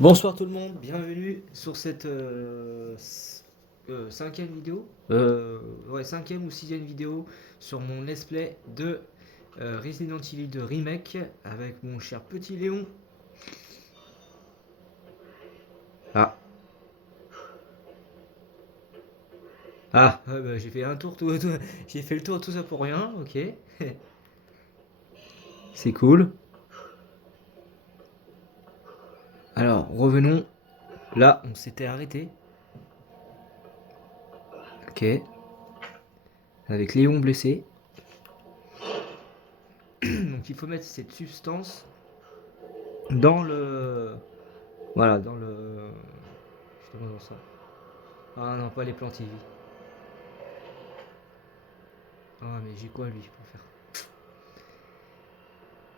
Bonsoir tout le monde, bienvenue sur cette cinquième vidéo, ouais, cinquième ou sixième vidéo sur mon let's play de Resident Evil 2 Remake avec mon cher petit Léon. Ah, bah, j'ai fait un tour, j'ai fait le tour tout ça pour rien, ok, c'est cool. Alors revenons, là on s'était arrêté, ok, avec Léon blessé, donc il faut mettre cette substance dans le, voilà, dans le, justement dans ça. Ah non, pas les plantes Eevee. Ah mais j'ai quoi lui pour faire?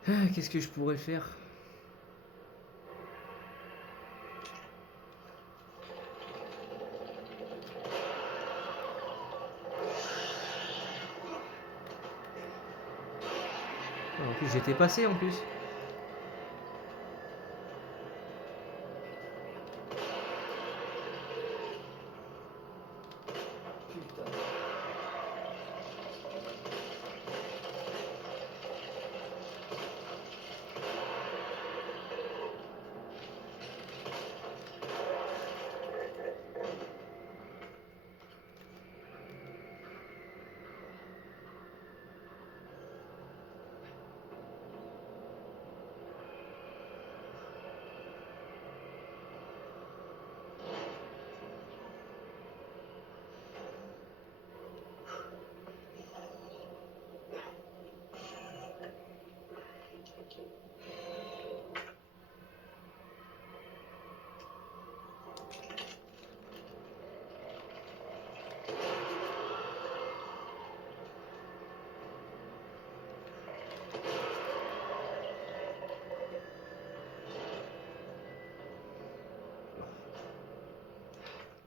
Ah, qu'est-ce que je pourrais faire? Ah, en plus j'étais passé en plus. Putain.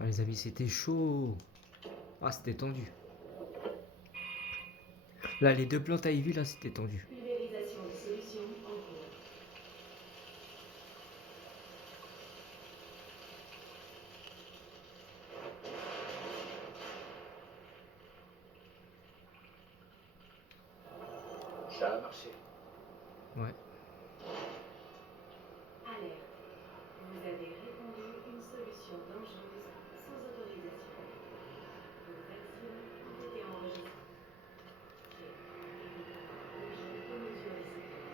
Ah, les amis, c'était chaud. Ah, c'était tendu. Là, les deux plantes à Ivy, là, c'était tendu. Pulvérisation de solution en cours. Ça a marché. Ouais. Alerte. Vous avez répandu une solution dangereuse sans autorisation. Vos actions ont été enregistrées. Objet aux mesures de sécurité.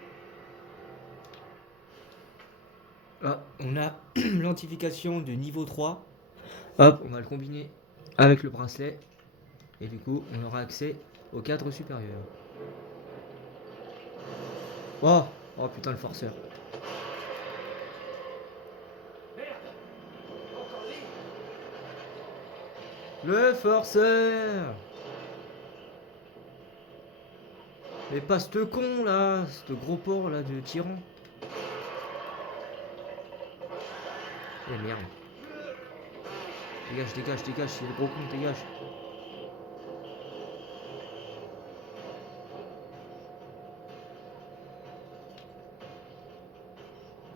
Ah, on a l'identification de niveau 3. Hop, on va le combiner avec le bracelet. Et du coup, on aura accès au cadre supérieur. Oh, oh putain, le forceur. Merde. Encore lui. Le forceur. Mais pas ce con là, ce gros porc là de tyran. Eh merde. Dégage, dégage, dégage, c'est le gros con, dégage.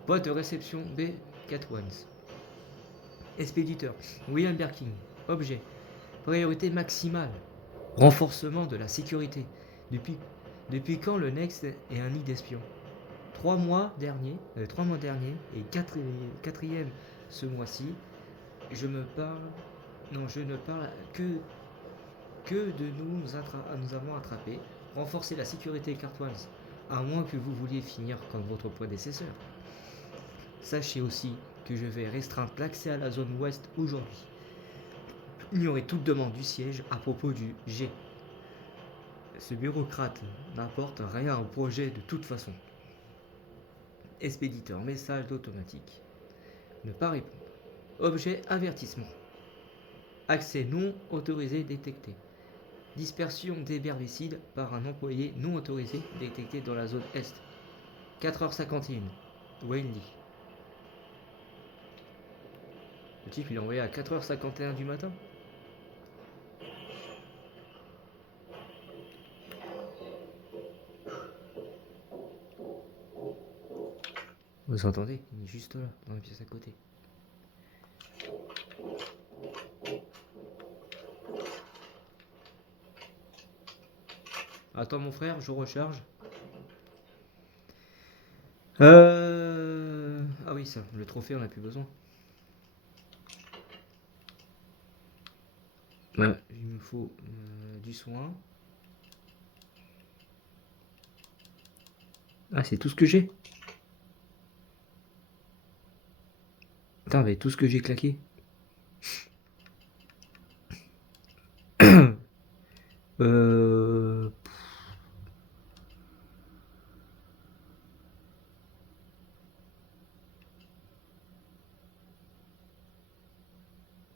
Boîte de réception B. Cat Ones. Expéditeur. William Birkin. Objet. Priorité maximale. Renforcement de la sécurité. Depuis, depuis quand le Next est un nid d'espions? 3 mois derniers et quatrième ce mois-ci, je me parle, non, je ne parle que de nous avons attrapé. Renforcer la sécurité Cartwans, à moins que vous vouliez finir comme votre prédécesseur. Sachez aussi que je vais restreindre l'accès à la zone ouest aujourd'hui. Ignorez toute demande du siège à propos du G. Ce bureaucrate n'apporte rien au projet de toute façon. Expéditeur, message d'automatique. Ne pas répondre. Objet avertissement. Accès non autorisé détecté. Dispersion d'hérbicides par un employé non autorisé détecté dans la zone Est. 4h51. Wayne Lee. Le type il est envoyé à 4h51 du matin. Vous entendez? Il est juste là, dans la pièce à côté. Attends mon frère, je recharge. Ah oui, ça, le trophée, on n'a plus besoin. Ouais, il me faut du soin. Ah, c'est tout ce que j'ai. Putain, mais tout ce que j'ai claqué. euh...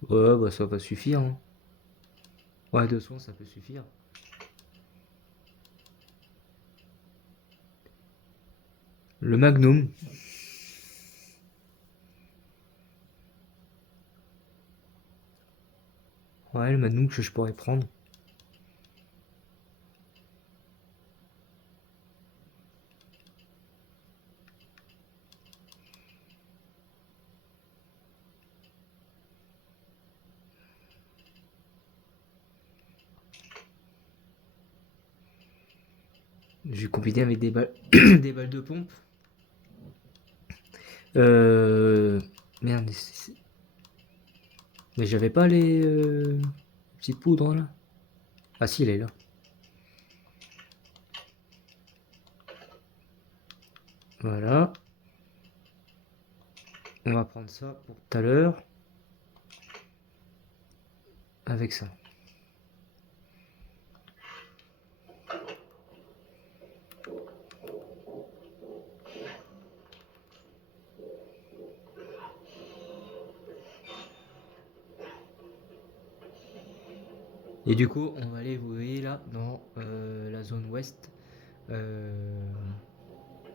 Ouais, bah ça va suffire. Hein. Ouais, 2 soins, ça peut suffire. Le Magnum. Ouais, le Magnum que je pourrais prendre. Je vais combiner avec des balles, des balles de pompe. Merde, mais j'avais pas les petites poudres là. Ah si, elle est là. Voilà. On va prendre ça pour tout à l'heure. Avec ça. Et du coup, on va aller, vous voyez là, dans la zone ouest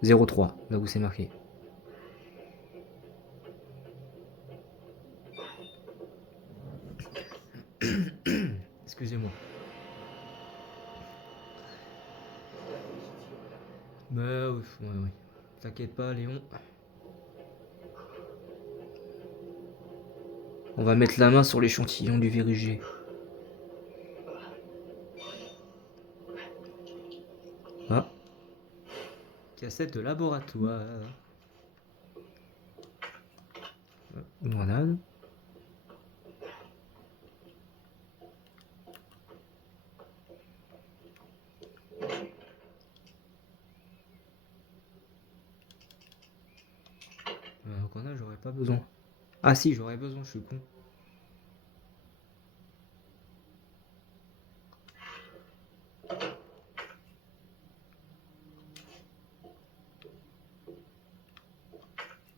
03, là où c'est marqué. Excusez-moi. Bah oui, ouais. T'inquiète pas, Léon. On va mettre la main sur l'échantillon du virus G. Ah. Cassette de laboratoire. Une grenade. Grenade, j'aurais pas besoin. Ah si, j'aurais besoin, je suis con.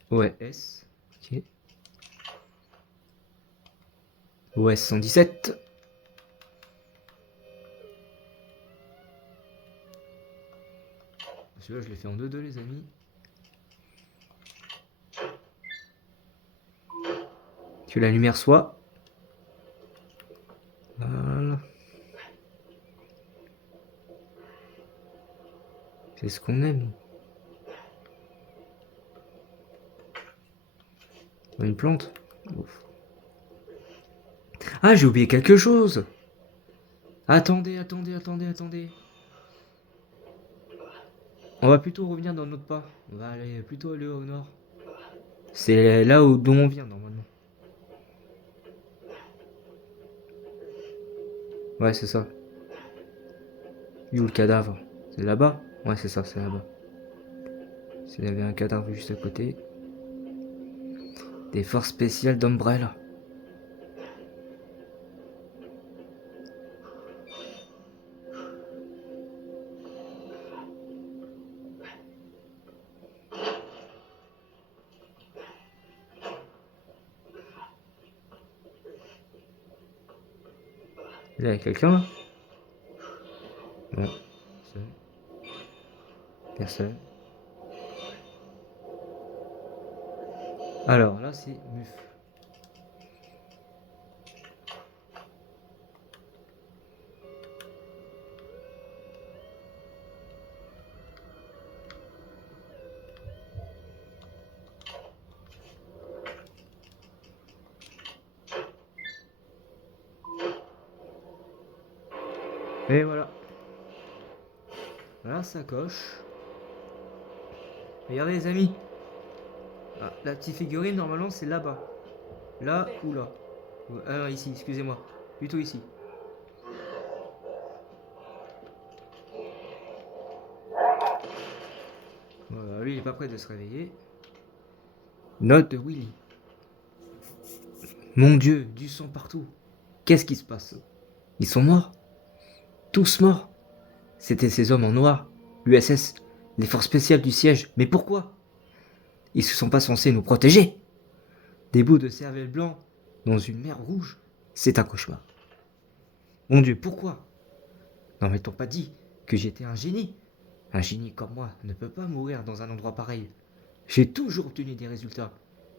Ouais, S. Ok. OS 117. Celui-là, je l'ai fait en 2-2, les amis. Que la lumière soit. Voilà. C'est ce qu'on aime. Une plante. Ouf. Ah, j'ai oublié quelque chose. Attendez. On va plutôt revenir dans notre pas. On va aller plutôt aller au nord. C'est là d'où on vient normalement. Ouais, c'est ça. Où le cadavre? C'est là-bas? Ouais, c'est ça, c'est là-bas. S'il y avait un cadavre juste à côté. Des forces spéciales d'Umbrella. Il y a quelqu'un là? Non. Personne. Alors là, c'est Muf. Et voilà. Voilà, ça coche. Regardez les amis. Ah, la petite figurine, normalement, c'est là-bas. Là ou là. Ah non, ici, excusez-moi. Plutôt ici. Voilà, lui, il est pas prêt de se réveiller. Note de Willy. Mon Dieu, du sang partout. Qu'est-ce qui se passe? Ils sont morts. Tous morts. C'étaient ces hommes en noir. L'USS, les forces spéciales du siège. Mais pourquoi? Ils se sont pas censés nous protéger. Des bouts de cervelle blanc dans une mer rouge. C'est un cauchemar. Mon Dieu, pourquoi? N'en m'ont pas dit que j'étais un génie? Un génie comme moi ne peut pas mourir dans un endroit pareil. J'ai toujours obtenu des résultats.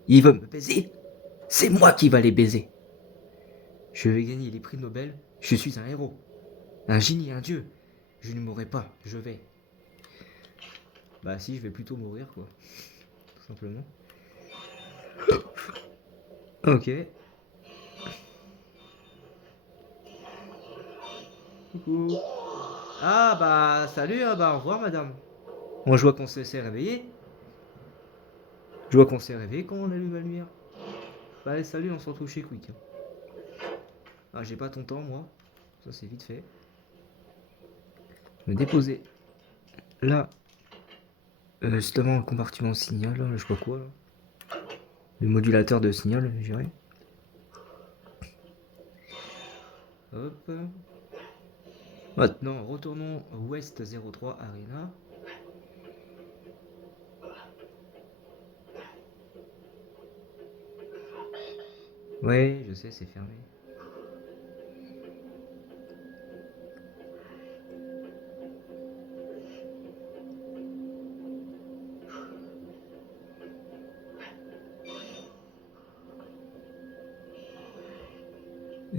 Ils veulent me baiser? C'est moi qui va les baiser. Je vais gagner les prix Nobel. Je suis un héros. Un génie, un dieu. Je ne mourrai pas, je vais. Bah si, je vais plutôt mourir, quoi. Tout simplement. Ok. Coucou. Ah bah salut, bah au revoir madame. Moi je vois qu'on s'est réveillé. Je vois qu'on s'est réveillé quand on allume la lumière. Bah allez, salut, on se retrouve chez Quick. Ah j'ai pas ton temps moi. Ça c'est vite fait. Me déposer là. Justement le compartiment signal, là, je sais pas quoi là. Le modulateur de signal, je dirais. Hop. Maintenant, retournons au West 03 Arena. Ouais, je sais, c'est fermé.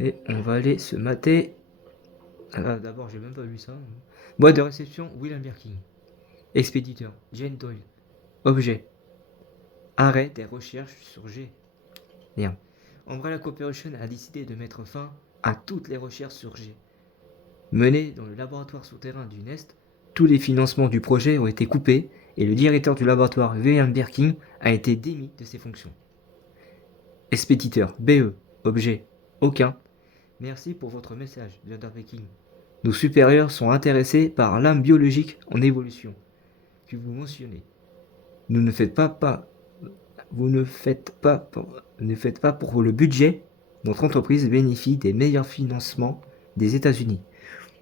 Et on va aller se mater. Ah, d'abord, j'ai même pas lu ça. Boîte de réception, William Birkin. Expéditeur, Jane Doyle. Objet. Arrêt des recherches sur G. Merde. Umbrella Corporation a décidé de mettre fin à toutes les recherches sur G. Menées dans le laboratoire souterrain du Nest, tous les financements du projet ont été coupés et le directeur du laboratoire, William Birkin, a été démis de ses fonctions. Expéditeur, BE. Objet. Aucun. Merci pour votre message, Leader Viking. Nos supérieurs sont intéressés par l'âme biologique en évolution que vous mentionnez. Vous ne faites pas pour le budget. Notre entreprise bénéficie des meilleurs financements des États-Unis.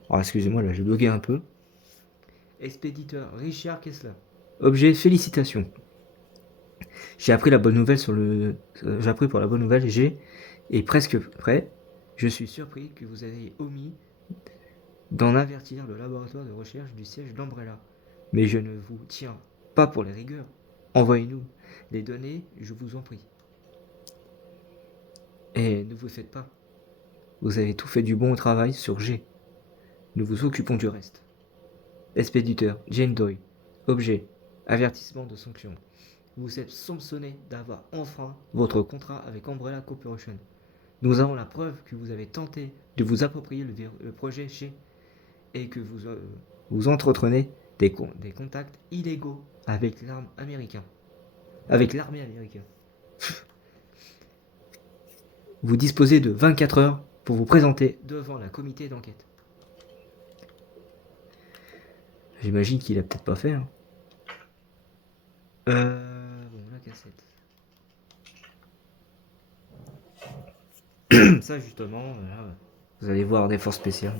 Alors excusez-moi, là j'ai bloqué un peu. Expéditeur Richard Kessler. Objet, félicitations. J'ai appris pour la bonne nouvelle, j'ai est presque prêt. Je suis surpris que vous ayez omis d'en avertir le laboratoire de recherche du siège d'Umbrella. Mais je ne vous tiens pas pour les rigueurs. Envoyez-nous les données, je vous en prie. Et ne vous faites pas. Vous avez tout fait du bon travail sur G. Nous vous occupons du reste. Expéditeur, Jane Doyle. Objet, avertissement de sanction. Vous êtes soupçonné d'avoir enfreint votre contrat avec Umbrella Corporation. Nous avons la preuve que vous avez tenté de vous approprier le projet G et que vous entretenez des contacts illégaux avec l'armée américaine. Vous disposez de 24 heures pour vous présenter devant la comité d'enquête. J'imagine qu'il a peut-être pas fait. Hein. Bon, la cassette. Ça justement, voilà, vous allez voir des forces spéciales.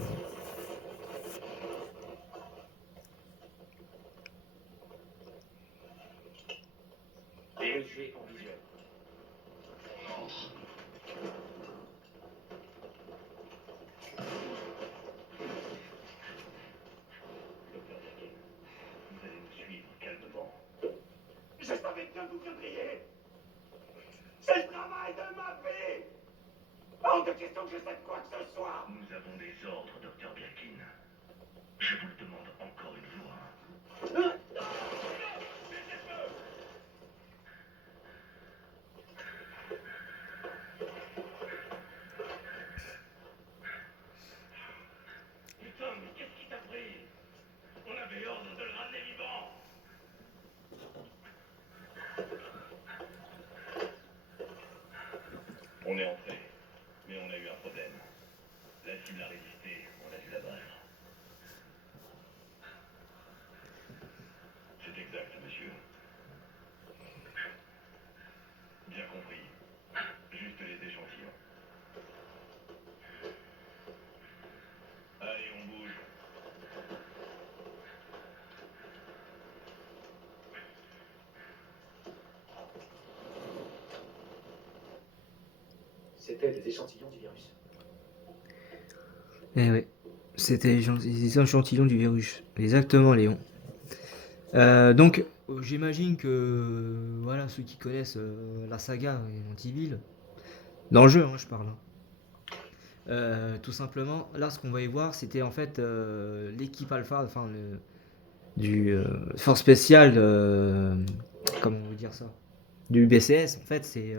Dirigé en visuel. Docteur Birkin, vous allez me suivre calmement. Je savais bien que vous viendriez. C'est le travail de ma vie. Hors de question que je sache quoi que ce soit. Nous avons des ordres, Docteur Birkin. Je vous le demande encore une fois. Putain de On est entré, mais on a eu un problème. La cible a résisté, on a dû l'abattre. C'est exact, monsieur. Bien compris. Juste les échantillons. Allez, on bouge. C'était des échantillons du virus. Eh ouais, c'était les échantillons du virus. Exactement, Léon. Donc, j'imagine que voilà, ceux qui connaissent la saga Resident Evil, dans le jeu, hein, je parle. Hein. Tout simplement, là, ce qu'on va y voir, c'était en fait l'équipe Alpha, enfin, du force spéciale, comment on veut dire ça, du BCS. En fait, c'est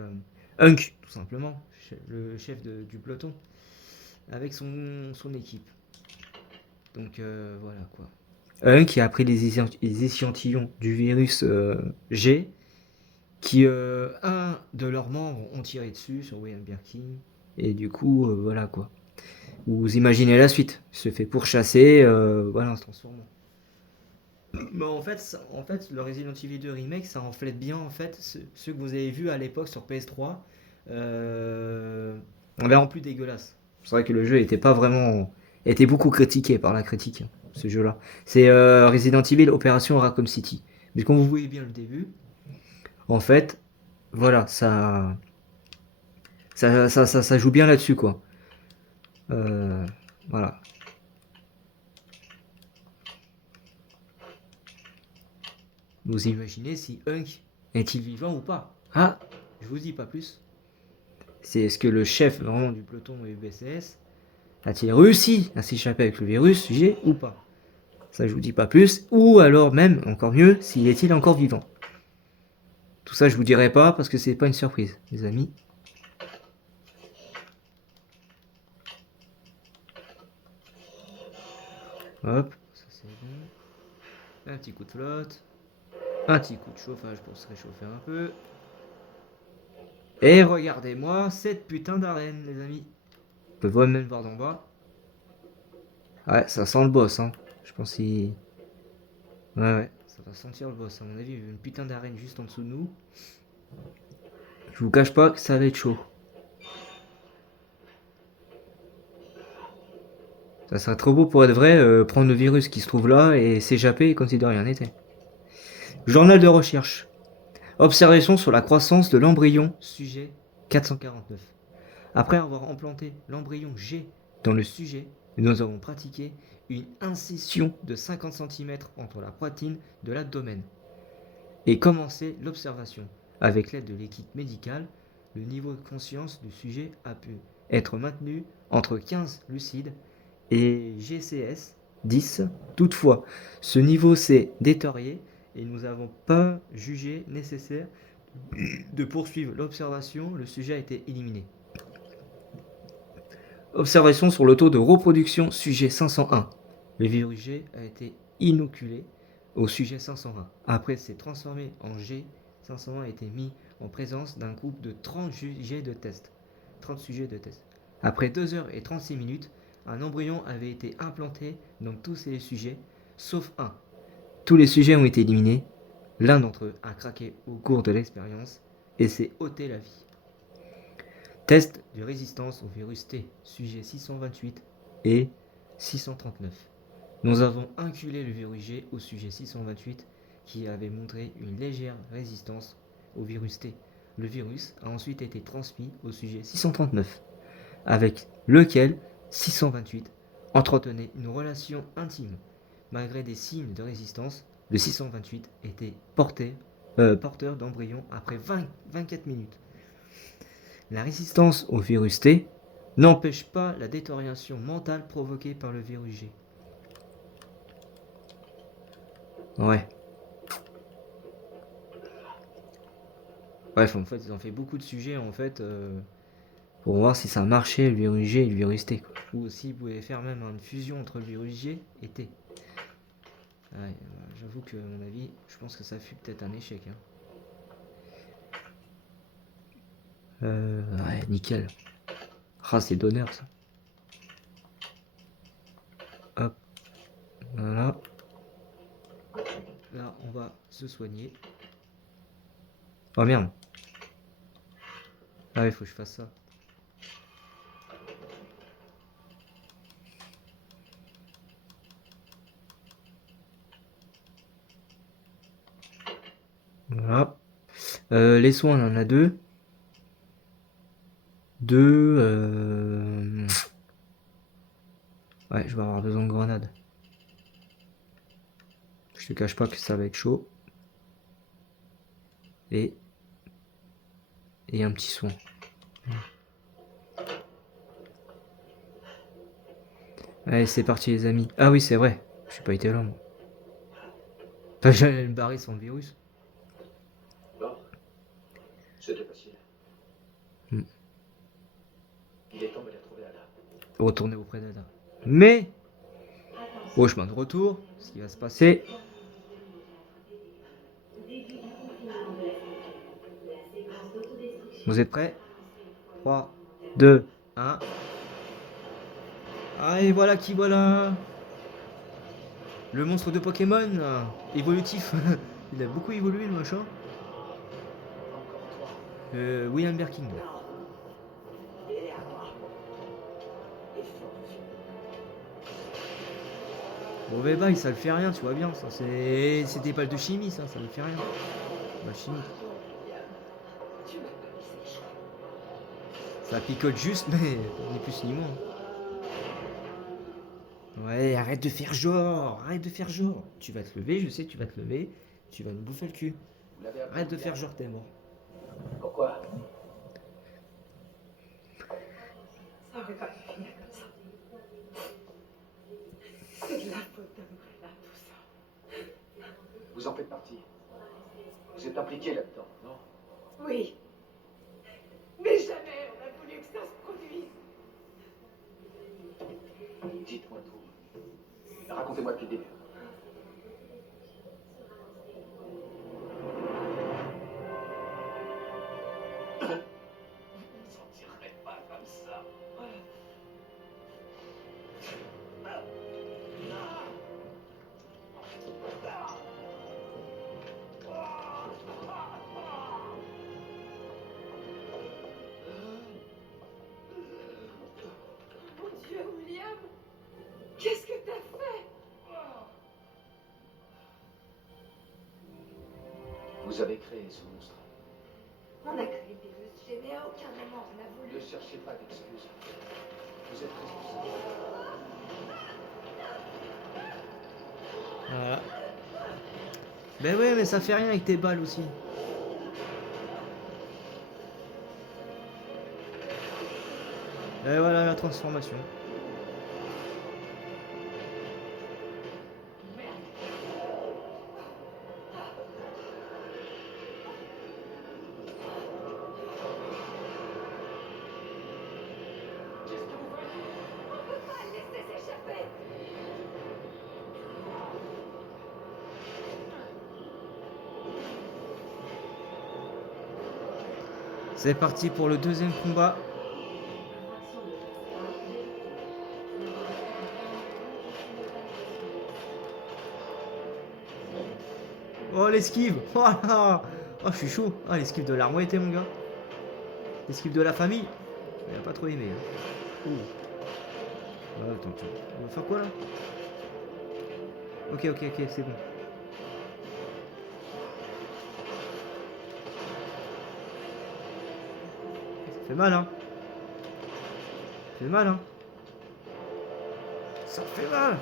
Hunk, tout simplement, le chef du peloton, avec son équipe. Donc voilà quoi. Hunk a pris les échantillons du virus G, qui un de leurs membres ont tiré dessus sur Wayne Birkin, et du coup voilà quoi. Vous imaginez la suite, il se fait pourchasser, voilà, en se transformant. Mais en fait, le Resident Evil 2 Remake, ça reflète bien en fait ce que vous avez vu à l'époque sur PS3, en version plus dégueulasse. C'est vrai que le jeu était pas vraiment, était beaucoup critiqué par la critique, hein, ce jeu-là. C'est Resident Evil Opération Raccoon City. Mais comme vous voyez bien le début, en fait, voilà, ça joue bien là-dessus quoi. Voilà. Vous imaginez si Hunk est-il vivant ou pas? Ah, je vous dis pas plus. C'est est-ce que le chef vraiment du peloton UBCS a-t-il réussi à s'échapper avec le virus G ou pas? Ça je vous dis pas plus. Ou alors même, encore mieux, s'il est-il encore vivant. Tout ça je vous dirai pas parce que c'est pas une surprise, les amis. Hop, ça c'est bon. Un petit coup de flotte. Un petit coup de chauffage pour se réchauffer un peu. Et regardez-moi cette putain d'arène, les amis. On peut même voir d'en bas. Ouais, ça sent le boss, hein. Je pense qu'il... Ouais, ça va sentir le boss. À mon avis, il y a une putain d'arène juste en dessous de nous. Je vous cache pas que ça va être chaud. Ça serait trop beau pour être vrai, prendre le virus qui se trouve là et s'échapper comme si de rien n'était. Journal de recherche. Observation sur la croissance de l'embryon, sujet 449. Après avoir implanté l'embryon G dans le sujet, nous avons pratiqué une incision de 50 cm entre la poitrine de l'abdomen et commencé l'observation. Avec l'aide de l'équipe médicale, le niveau de conscience du sujet a pu être maintenu entre 15 lucides et GCS 10. Toutefois, ce niveau s'est détérioré et nous n'avons pas jugé nécessaire de poursuivre l'observation. Le sujet a été éliminé. Observation sur le taux de reproduction sujet 501. Le virus G a été inoculé au sujet 501. Après s'est transformé en G, 501 a été mis en présence d'un groupe de 30 sujets de test. 30 sujets de test. Après 2 heures et 36 minutes, un embryon avait été implanté dans tous les sujets, sauf un. Tous les sujets ont été éliminés. L'un d'entre eux a craqué au cours de l'expérience et s'est ôté la vie. Test de résistance au virus T, sujet 628 et 639. Nous avons inculé le virus G au sujet 628 qui avait montré une légère résistance au virus T. Le virus a ensuite été transmis au sujet 639, avec lequel 628 entretenait une relation intime. Malgré des signes de résistance, le 628 était porteur d'embryon après 24 minutes. La résistance au virus T n'empêche pas la détérioration mentale provoquée par le virus G. Ouais. Bref, en fait, ils ont fait beaucoup de sujets en fait pour voir si ça marchait le virus G et le virus T. Quoi. Ou aussi, vous pouvez faire même une fusion entre le virus G et T. Ouais, j'avoue que, à mon avis, je pense que ça fut peut-être un échec. Hein. Ouais, nickel. Ah, c'est d'honneur ça. Hop, voilà. Là, on va se soigner. Oh merde. Ah, il faut que je fasse ça. Voilà. Les soins, on en a deux. Deux. Ouais, je vais avoir besoin de grenades. Je te cache pas que ça va être chaud. Et un petit soin. Allez, c'est parti les amis. Ah oui, c'est vrai. Je suis pas été là, moi. Enfin, j'allais me barrer sans le virus. Bon, c'était facile. Hmm. Il est temps de les retrouver Ada. Retourner auprès d'Ada. Mais, au chemin de retour, ce qui va se passer. Vous êtes prêts? 3, 2, 1. Ah, et voilà qui voilà. Le monstre de Pokémon, là, évolutif. Il a beaucoup évolué le machin. Encore toi. William Birkin. Il est à moi. Il faut que je... Bon, bye, ça le fait rien, tu vois bien. Ça, c'est des balles de chimie, ça le fait rien. Balles chimiques. Tu m'as pas laissé le choix. Ça picote juste, mais ni plus ni moins. Ouais, arrête de faire genre, arrête de faire genre. Tu vas te lever, je sais, tu vas te lever, tu vas nous bouffer le cul. Vous l'avez appelé Arrête de William. faire genre, t'es mort. Pourquoi? Ça aurait pas pu finir comme ça. C'est de la faute d'Umbrella, tout ça. Vous en faites partie. Vous êtes impliqué là-dedans, non? Oui. Mais jamais on a voulu que ça se produise. Dites-moi tout. Racontez-moi depuis le début. Vous vous en tirerez pas comme ça. Mon Dieu, William, qu'est-ce que t'as fait? Vous avez créé ce monstre. On a créé le virus, mais à aucun moment on a Ne voulu. cherchez pas d'excuses. Vous êtes responsable. Voilà. Ben ouais, mais ça fait rien avec tes balles aussi. Et voilà la transformation. Qu'est-ce que vous faites? On peut pas le laisser s'échapper. C'est parti pour le deuxième combat. Oh l'esquive. Oh là. Oh je suis chaud. Ah l'esquive de l'armoire était mon gars. L'esquive de la famille. Il a pas trop aimé. Hein. Ah, attends, on va faire quoi là? Ok, c'est bon. Ça fait mal, hein. Ça fait mal, hein. Ça fait mal.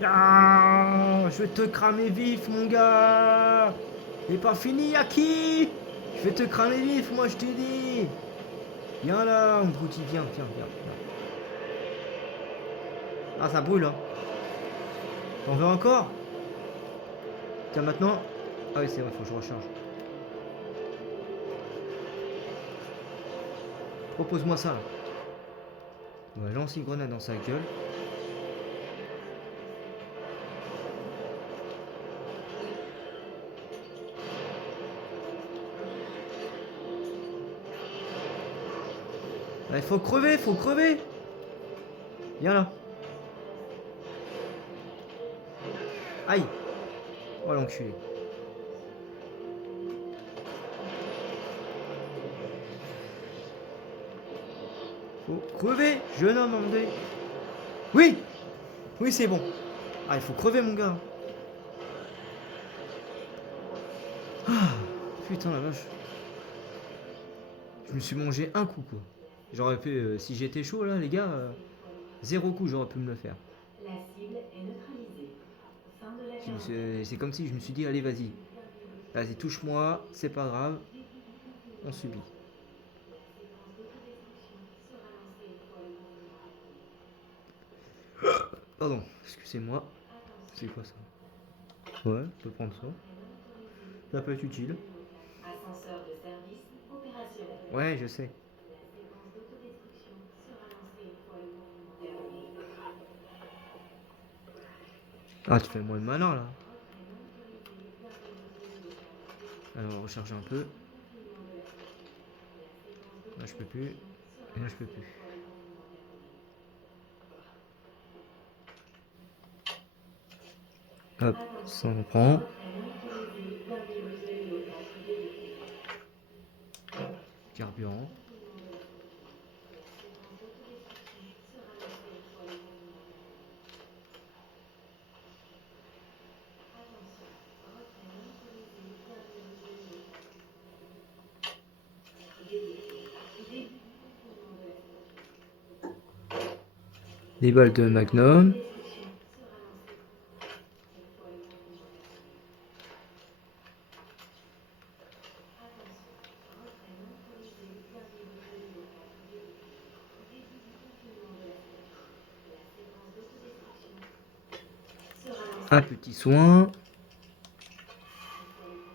Ah, je vais te cramer vif, mon gars. C'est pas fini, Yaki. Je vais te cramer vif, moi, je t'ai dit. Viens là, mon brouti, viens, viens, viens, viens. Ah, ça brûle, hein. T'en veux encore? Tiens, maintenant. Ah oui, c'est vrai, faut que je recharge. Propose-moi ça, là. On va lancer une grenade dans sa gueule. Il faut crever, faut crever. Viens là. Aïe. Oh l'enculé. Faut crever, jeune homme andé. Oui. Oui, c'est bon. Ah, il faut crever, mon gars. Ah, putain la vache. Je me suis mangé un coup, quoi. J'aurais pu, si j'étais chaud là, les gars, 0 coup j'aurais pu me le faire. La cible est neutralisée. Fin de la C'est comme si je me suis dit, allez, vas-y. Vas-y, touche-moi, c'est pas grave. On subit. Pardon, excusez-moi. C'est quoi ça? Ouais, je peux prendre ça. Ça peut être utile. Ascenseur de service opérationnel. Ouais, je sais. La séquence d'autodestruction sera lancée une fois le confinement terminé. Ah, tu fais moins de malin là. Alors, recharger un peu. Là, je peux plus. Et là, je peux plus. Hop, ça on prend. Carburant. Des balles de Magnum. Un petit soin.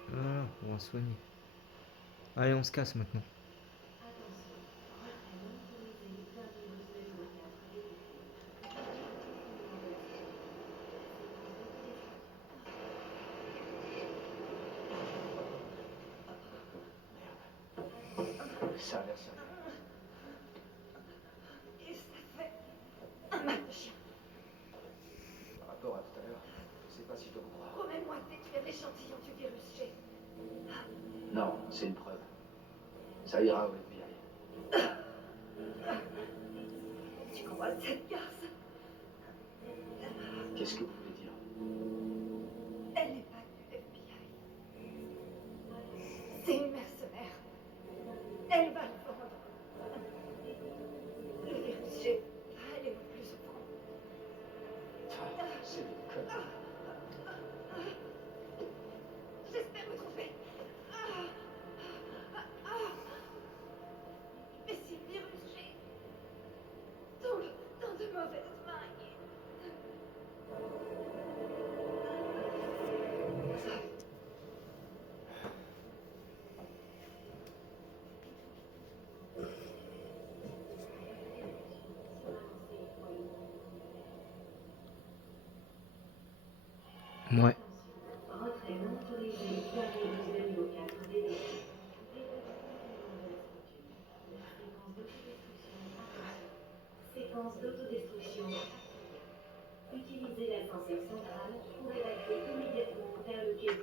Voilà, on va soigner. Allez, on se casse maintenant. Ça a l'air sérieux. Et ça fait un mal de chien. Par rapport à tout à l'heure, je sais pas si je dois vous croire. Promets-moi que tu as l'échantillon du virus G. Non, c'est une preuve. Ça ira au FBI. Tu crois cette garce? Qu'est-ce que vous voulez dire? Elle n'est pas du FBI. C'est une mercenaire. Elle va le vendre. Le virus G va aller le plus au front. Ah, c'est une connerie. J'espère me tromper. Mais si le virus G tombe dans de mauvaises mains, Ouais. Retrait non autorisé dernier visuel niveau 4 DD. Séquence d'autodestruction. Utilisez l'ascenseur central pour évacuer immédiatement vers le quai.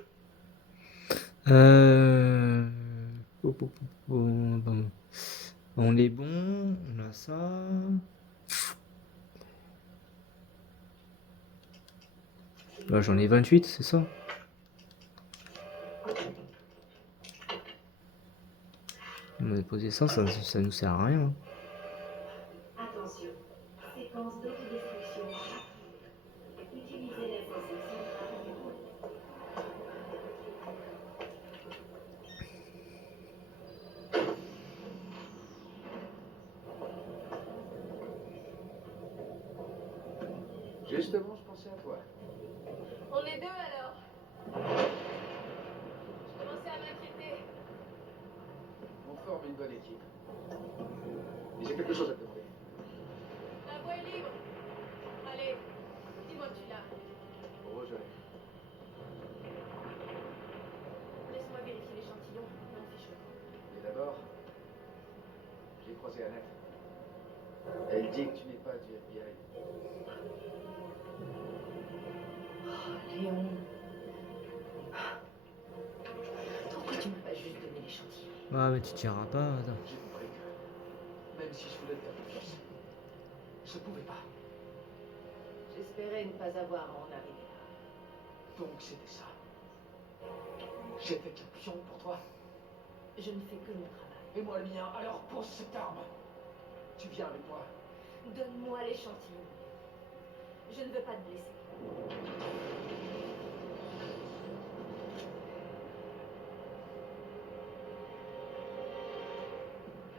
Bon. On est bon, on a ça. Là, j'en ai 28, c'est ça? On a posé ça, ça nous sert à rien. Attention. Séquence d'autodestruction. Utilisez Justement, je pensais à toi. On est deux alors. Je commençais à m'inquiéter. On forme une bonne équipe. Et j'ai quelque chose à te demander. La voie est libre. Allez, dis-moi que tu l'as. Oh, je l'ai. Laisse-moi vérifier l'échantillon. Mon fiche. Mais d'abord, j'ai croisé Annette. Elle dit que tu n'es pas du FBI. Léon. Pourquoi tu m'as pas juste donné l'échantillon? Ah, mais tu tireras pas, Ada. J'ai compris que, même si je voulais te faire confiance, je ne pouvais pas. J'espérais ne pas avoir à en arriver là. Donc c'était ça. J'étais qu'un pion pour toi. Je ne fais que mon travail. Et moi le mien. Alors pose cette arme. Tu viens avec moi. Donne-moi l'échantillon. Je ne veux pas te blesser.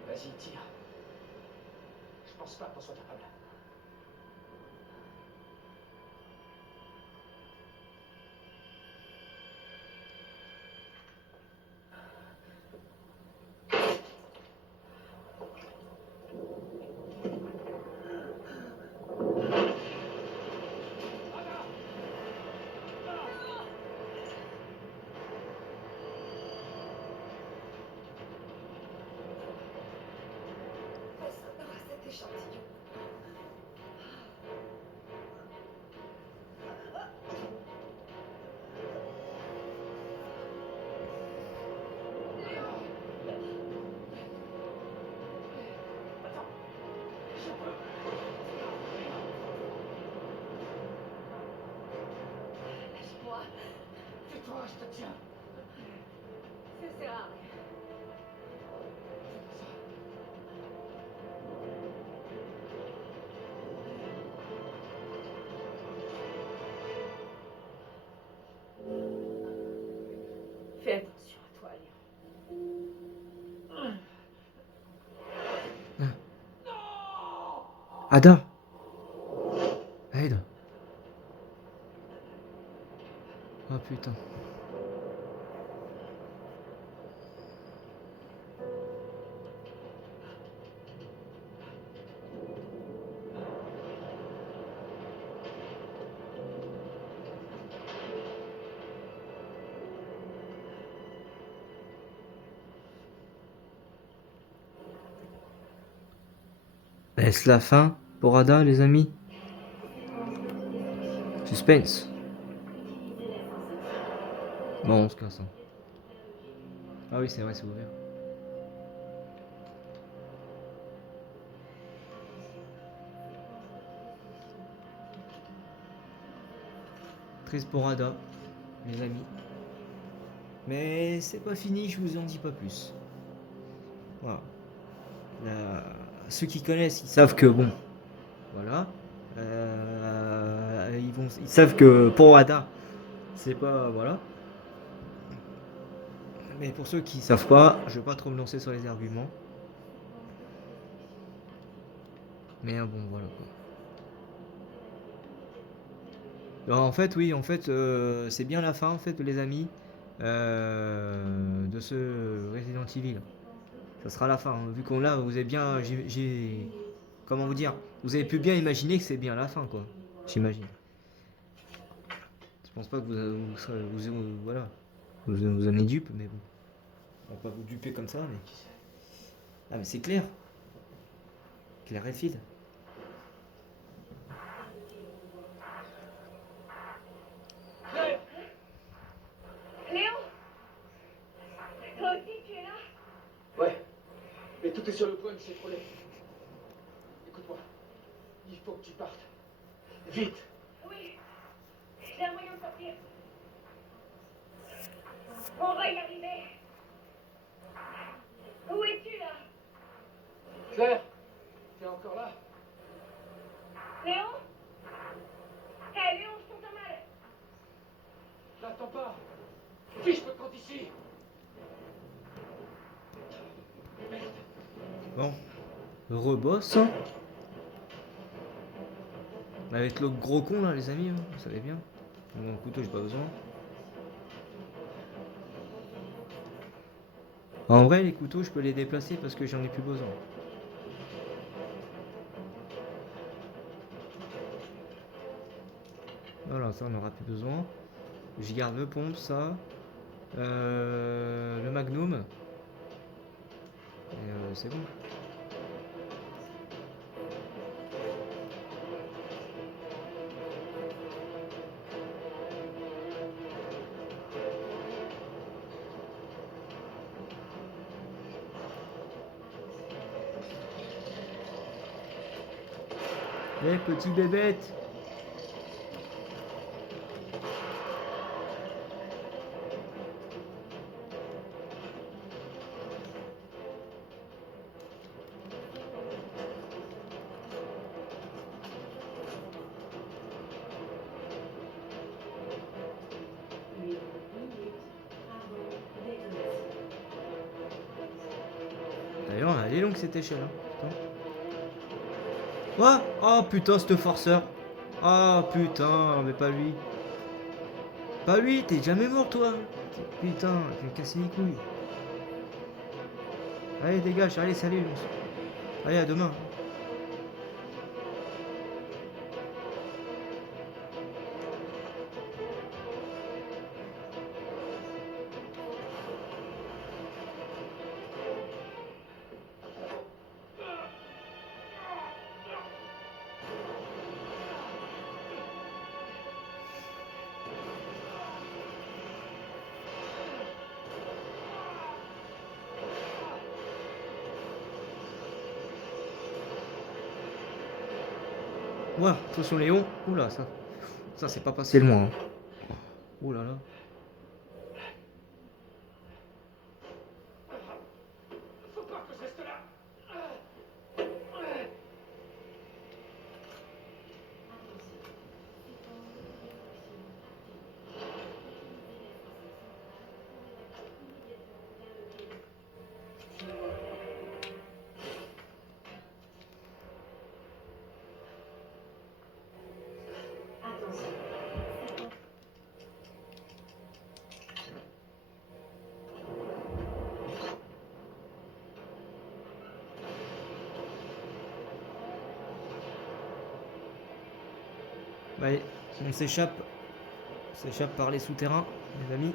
Vas-y, tire. Je pense pas que t'en sois capable. Personne n'aura cet échantillon. Lâche-moi. Tais-toi, je te tiens. Ça sert à rien. Fais attention à toi, Léon. Ada! Aide! Oh putain. Est-ce la fin pour Ada, les amis? Suspense. Bon, on se casse. Hein. Ah oui, c'est vrai, c'est ouvert. Triste pour Ada, mes amis. Mais c'est pas fini, je vous en dis pas plus. Voilà. Ceux qui connaissent, ils savent que bon, voilà. Ils savent que pour Ada, c'est pas voilà. Mais pour ceux qui savent pas, je vais pas trop me lancer sur les arguments. Mais bon, voilà quoi. Alors, en fait, oui, en fait, c'est bien la fin, en fait, les amis, de ce Resident Evil. Ça sera la fin, hein, vu qu'on là, vous avez bien, comment vous dire, vous avez pu bien imaginer que c'est bien la fin, quoi. J'imagine. Je pense pas que voilà, vous en êtes dupe, mais bon, on va pas vous duper comme ça, mais ah, mais c'est clair, Claire Redfield. Léon! Toi aussi, tu es là? Ouais. Mais tout est sur le point de s'écrouler. Écoute-moi. Il faut que tu partes. Vite. Oui. J'ai un moyen de sortir. On va y arriver. Où es-tu, là? Claire, t'es encore là? Léon? Hé, Léon, je t'entends mal. J'attends pas. Fiche le camp d'ici. Merde. Bon, reboss. Avec l'autre gros con là, les amis, hein, vous savez bien. Mon couteau, j'ai pas besoin. En vrai, les couteaux, je peux les déplacer parce que j'en ai plus besoin. Voilà, ça on n'aura plus besoin. Je garde le pompe, ça. Le magnum. Et c'est bon. Les petits bébêtes. Une minute avant détonation. D'ailleurs, elle est longue cette échelle. Hein. Putain. Quoi? Oh putain, ce forceur. Ah putain, mais pas lui. Pas lui, t'es jamais mort toi. Putain, je vais me casser les couilles. Allez, dégage, allez, salut. Allez, à demain. Ouah, attention Léon. Oula, ça c'est pas passé loin. Hein. Ouh là là. Faut pas que je reste là. Attention. Allez, on s'échappe. On s'échappe par les souterrains, les amis.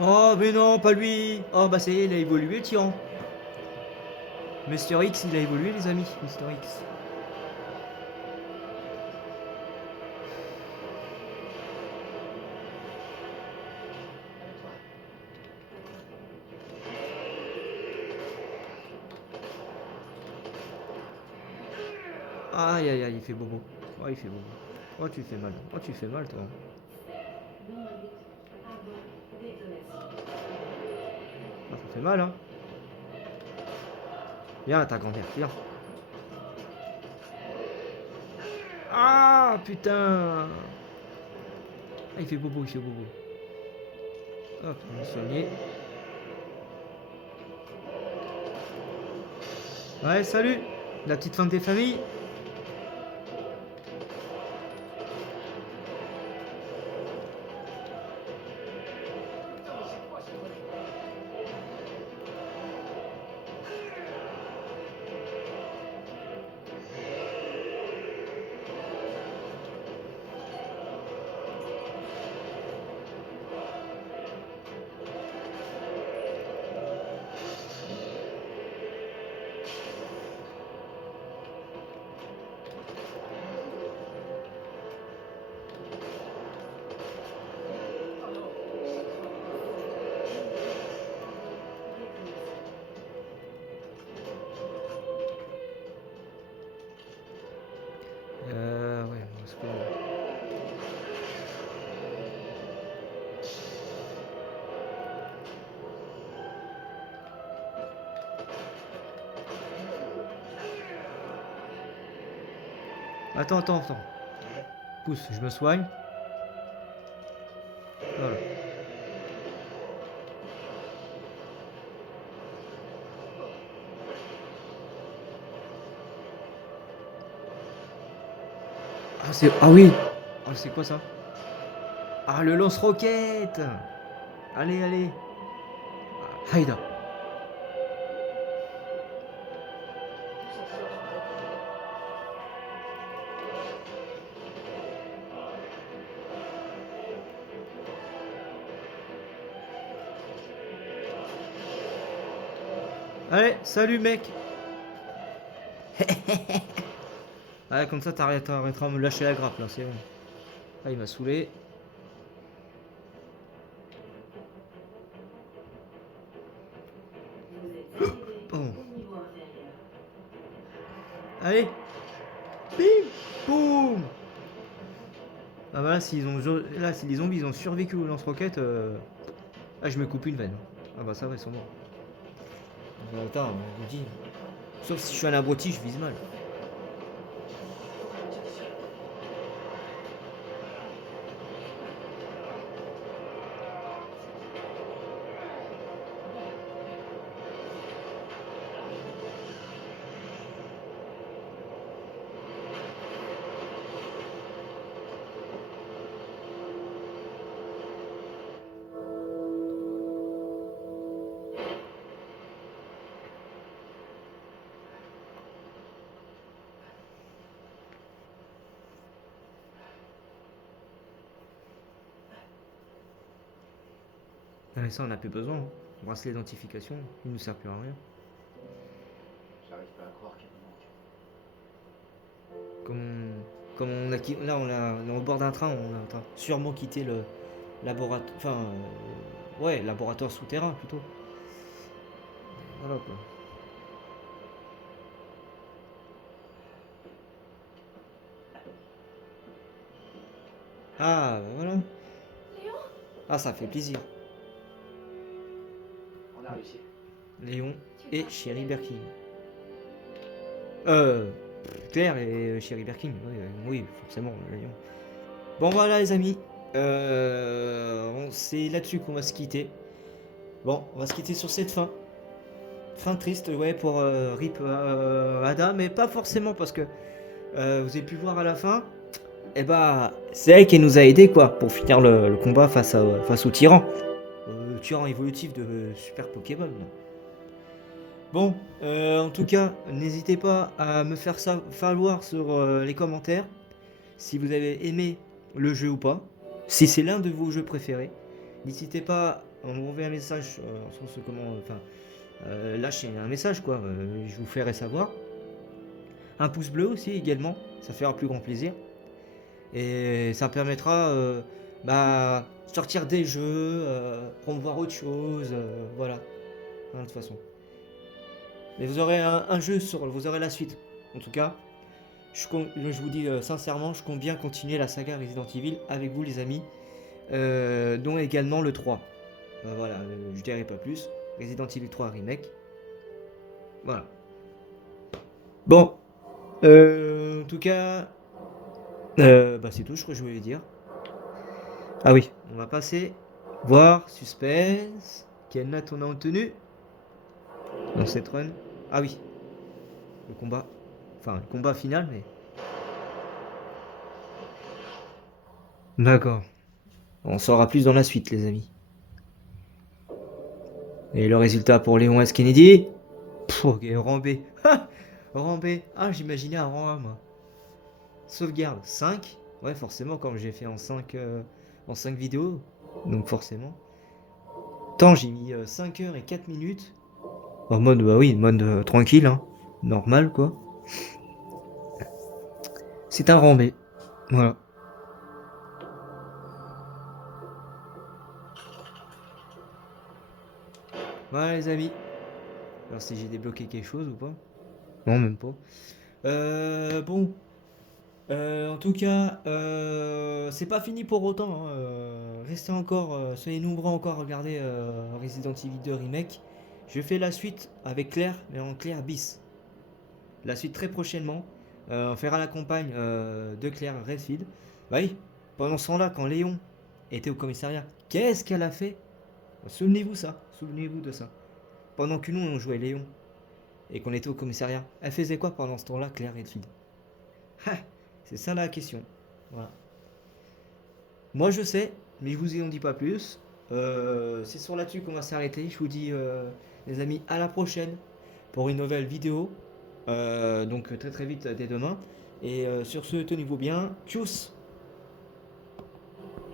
Oh mais non, pas lui. Oh bah ça y est, il a évolué le tyran. Mister X, il a évolué les amis. Mister X. Aïe aïe aïe, il fait bobo. Oh il fait bobo. Oh tu fais mal. Oh tu fais mal toi. 8 minutes avant détonation. Ah, ça fait mal hein. Viens là ta grand-mère, viens. Ah putain. Ah il fait bobo, il fait bobo. Hop, on va soigner. Ouais, salut. La petite femme des familles. Ouais, parce que... Attends. Pousse, je me soigne. Voilà. Ah, c'est... Ah oui. Ah, c'est quoi ça? Ah, le lance-roquette. Allez, allez. Haïda. Allez, salut mec. Ah, comme ça t'arrêteras de me lâcher la grappe là, c'est bon. Ah, il m'a saoulé. Vous êtes arrivé Oh. au niveau inférieur. Allez. Bim. Boum. Ah bah là, là, si les zombies ils ont survécu au lance-roquette, ah, je me coupe une veine. Ah bah ça va, ils sont morts. Bah, attends, je vous dis. Sauf si je suis un abruti, je vise mal. Ah, mais ça, on n'a plus besoin. Hein. Bracelet d'identification, il nous sert plus à rien. J'arrive pas à croire qu'elle me manque. Comme on a là, on est au bord d'un train, on a sûrement quitté le laboratoire. Enfin, ouais, laboratoire souterrain plutôt. Voilà quoi. Ah, bah voilà. Léon, Ah, ça fait plaisir. On a réussi. Léon tu et vas Sherry sauver Birkin. Ellie. Claire et Sherry Birkin. Oui, oui, forcément, Léon. Bon, voilà, les amis. C'est là-dessus qu'on va se quitter. Bon, on va se quitter sur cette fin. Fin triste, ouais, pour Rip Ada, mais pas forcément parce que vous avez pu voir à la fin. Et bah, c'est elle qui nous a aidé quoi pour finir le combat face au tyran. Tyran évolutif de Super Pokémon. Bon, en tout cas, n'hésitez pas à me faire ça falloir sur les commentaires si vous avez aimé le jeu ou pas. Si c'est l'un de vos jeux préférés, n'hésitez pas à m'envoyer un message lâcher un message quoi, je vous ferai savoir. Un pouce bleu aussi également, ça fera plus grand plaisir. Et ça permettra sortir des jeux, promouvoir autre chose, voilà, de toute façon. Mais vous aurez un jeu vous aurez la suite. En tout cas, je vous dis sincèrement, je compte bien continuer la saga Resident Evil avec vous les amis, dont également le 3. Voilà, je dirai pas plus. Resident Evil 3 Remake. Voilà. Bon, en tout cas, c'est tout, je crois que je voulais dire. Ah oui, on va passer voir suspense. Quelle note on a obtenu dans cette run? Ah oui, le combat. Enfin, le combat final, mais. D'accord. On saura plus dans la suite, les amis. Et le résultat pour Léon S. Kennedy? Ok, rang B. Rang B. Ah, j'imaginais un rang A, moi. Sauvegarde 5. Ouais, forcément, comme j'ai fait en 5 vidéos. Donc, forcément. Temps, j'ai mis 5 heures et 4 minutes. En mode, bah oui, mode tranquille, hein. Normal, quoi. C'est un rang B. Voilà. Voilà, les amis. Alors, si j'ai débloqué quelque chose ou pas? Non, même pas. Bon. En tout cas, c'est pas fini pour autant. Hein. Restez encore, soyez nombreux encore à regarder Resident Evil 2 Remake. Je fais la suite avec Claire, mais en Claire bis. La suite très prochainement. On fera la campagne de Claire Redfield. Bah oui, pendant ce temps-là, quand Léon était au commissariat, qu'est-ce qu'elle a fait? Souvenez-vous de ça. Pendant que nous, on jouait Léon et qu'on était au commissariat, elle faisait quoi pendant ce temps-là, Claire Redfield? C'est ça la question. Voilà. Moi je sais, mais je vous en dis pas plus. C'est sur là-dessus qu'on va s'arrêter. Je vous dis, les amis, à la prochaine pour une nouvelle vidéo. Donc très très vite dès demain. Et sur ce, tenez-vous bien. Tchuss!